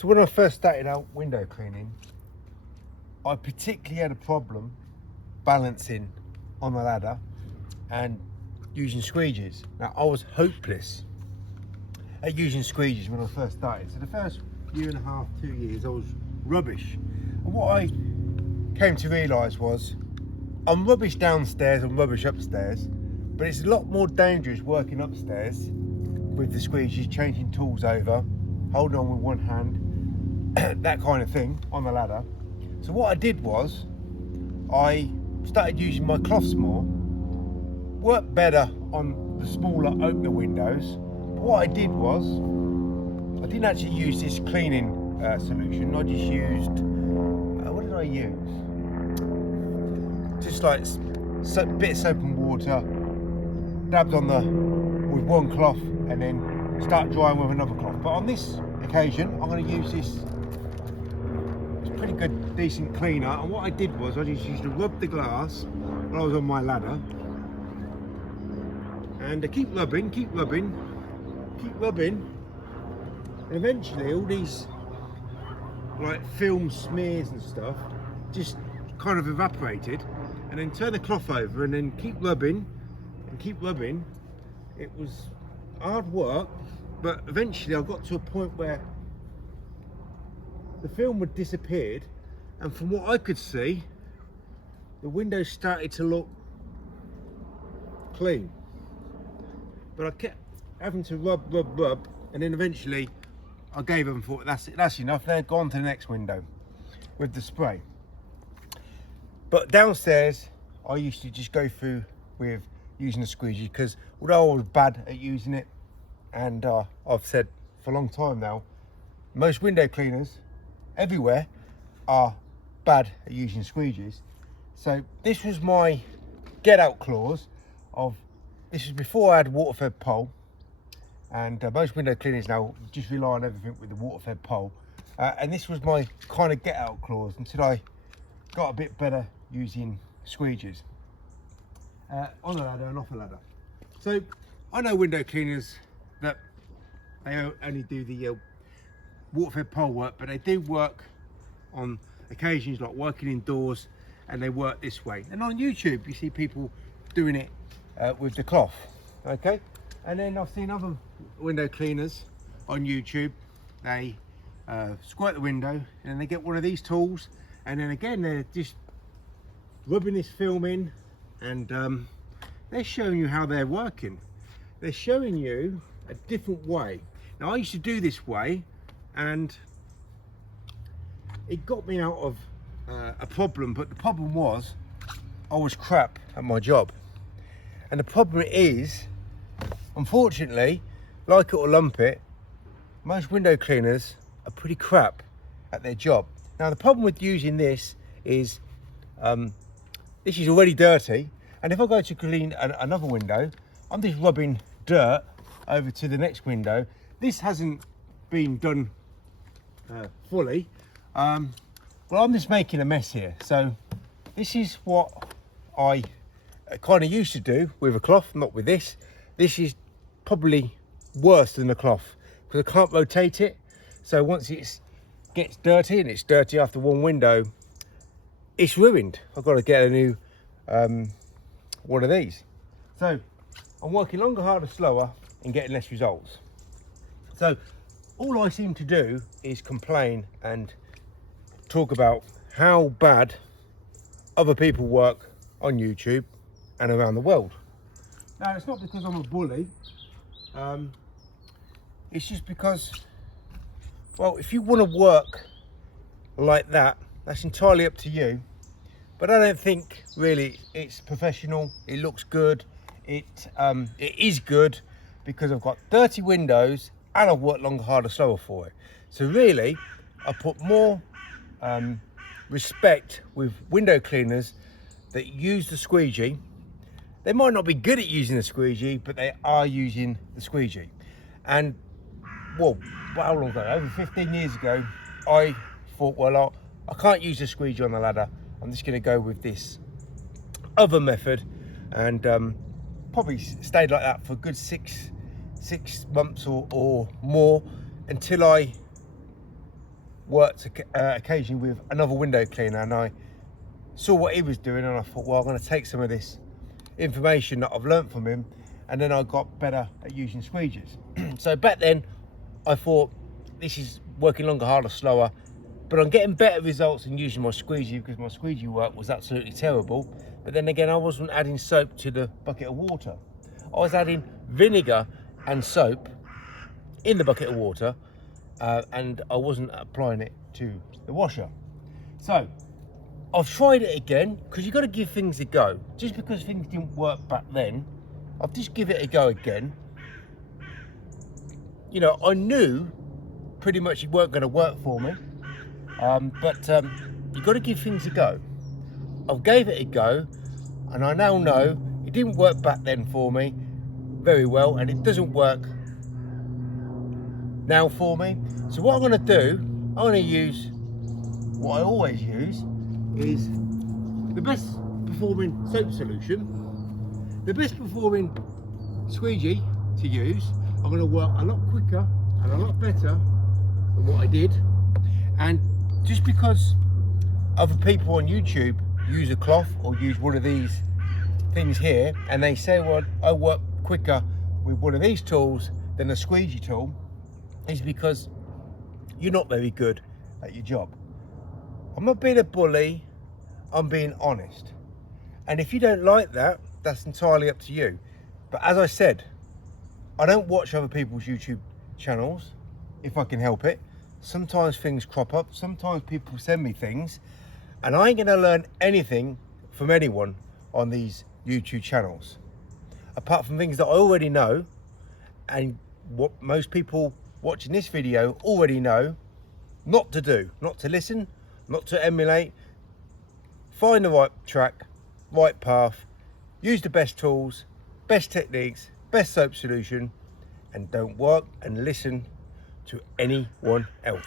So when I first started out window cleaning, I particularly had a problem balancing on the ladder and using squeegees. Now, I was hopeless at using squeegees when I first started. So the first year and a half, 2 years, I was rubbish. And what I came to realise was, I'm rubbish downstairs, I'm rubbish upstairs, but it's a lot more dangerous working upstairs with the squeegees, changing tools over, holding on with one hand, that kind of thing on the ladder. So what I did was, I started using my cloths more, worked better on the smaller opener windows. But what I did was, I didn't actually use this cleaning solution. I just used, what did I use? Just like a bit of soap and water, dabbed on with one cloth, and then start drying with another cloth. But on this occasion, I'm going to use this pretty good, decent cleaner. And what I did was, I just used to rub the glass while I was on my ladder, and I keep rubbing, and eventually all these like film smears and stuff just kind of evaporated. And then turn the cloth over and then keep rubbing. It was hard work, but eventually I got to a point where the film had disappeared, and from what I could see, the windows started to look clean. But I kept having to rub, and then eventually I gave up and thought, that's enough. They're gone to the next window with the spray. But downstairs, I used to just go through with using the squeegee, because although I was bad at using it, and I've said for a long time now, most window cleaners everywhere are bad at using squeegees. So this was my get out clause of, this was before I had a water-fed pole, and most window cleaners now just rely on everything with the water-fed pole, and this was my kind of get out clause until I got a bit better using squeegees on a ladder and off a ladder. So I know window cleaners that they only do the water-fed pole work, but they do work on occasions like working indoors, and they work this way. And on YouTube you see people doing it with the cloth, okay? And then I've seen other window cleaners on YouTube, they squirt the window and then they get one of these tools, and then again they're just rubbing this film in, and they're showing you how they're working. They're showing you a different way. Now I used to do this way, and it got me out of a problem, but the problem was I was crap at my job. And the problem is, unfortunately, like it or lump it, most window cleaners are pretty crap at their job. Now the problem with using this is, this is already dirty, and if I go to clean another window, I'm just rubbing dirt over to the next window. This hasn't been done fully. Well, I'm just making a mess here. So this is what I kind of used to do with a cloth, not with this. This is probably worse than the cloth because I can't rotate it. So once it gets dirty, and it's dirty after one window, it's ruined. I've got to get a new one of these. So I'm working longer, harder, slower, and getting less results. So all I seem to do is complain and talk about how bad other people work on YouTube and around the world. Now it's not because I'm a bully, it's just because, well, if you want to work like that, that's entirely up to you. But I don't think really it's professional. It looks good. It is good because I've got dirty windows and I've worked longer, harder, slower for it. So really, I put more respect with window cleaners that use the squeegee. They might not be good at using the squeegee, but they are using the squeegee. And well, how long ago? Over 15 years ago, I thought, well, I can't use the squeegee on the ladder. I'm just going to go with this other method, and probably stayed like that for a good six months or more, until I worked occasionally with another window cleaner, and I saw what he was doing, and I thought, well, I'm going to take some of this information that I've learnt from him, and then I got better at using squeegees. So back then I thought, this is working longer, harder, slower, but I'm getting better results in using my squeegee, because my squeegee work was absolutely terrible. But then again, I wasn't adding soap to the bucket of water. I was adding vinegar and soap in the bucket of water, and I wasn't applying it to the washer. So I've tried it again, because you've got to give things a go. Just because things didn't work back then, I've just give it a go again. You know, I knew pretty much it weren't going to work for me, but you've got to give things a go. I've gave it a go, and I now know it didn't work back then for me very well, and it doesn't work now for me. So what I'm going to do, I'm going to use what I always use, is the best performing soap solution, the best performing squeegee to use. I'm going to work a lot quicker and a lot better than what I did. And just because other people on YouTube use a cloth or use one of these things here, and they say, well, I work quicker with one of these tools than a squeegee tool, is because you're not very good at your job. I'm not being a bully, I'm being honest. And if you don't like that, that's entirely up to you. But as I said, I don't watch other people's YouTube channels if I can help it. Sometimes things crop up, sometimes people send me things, and I ain't gonna learn anything from anyone on these YouTube channels, apart from things that I already know, and what most people watching this video already know not to do, not to listen, not to emulate. Find the right track, right path, use the best tools, best techniques, best soap solution, and don't work and listen to anyone else.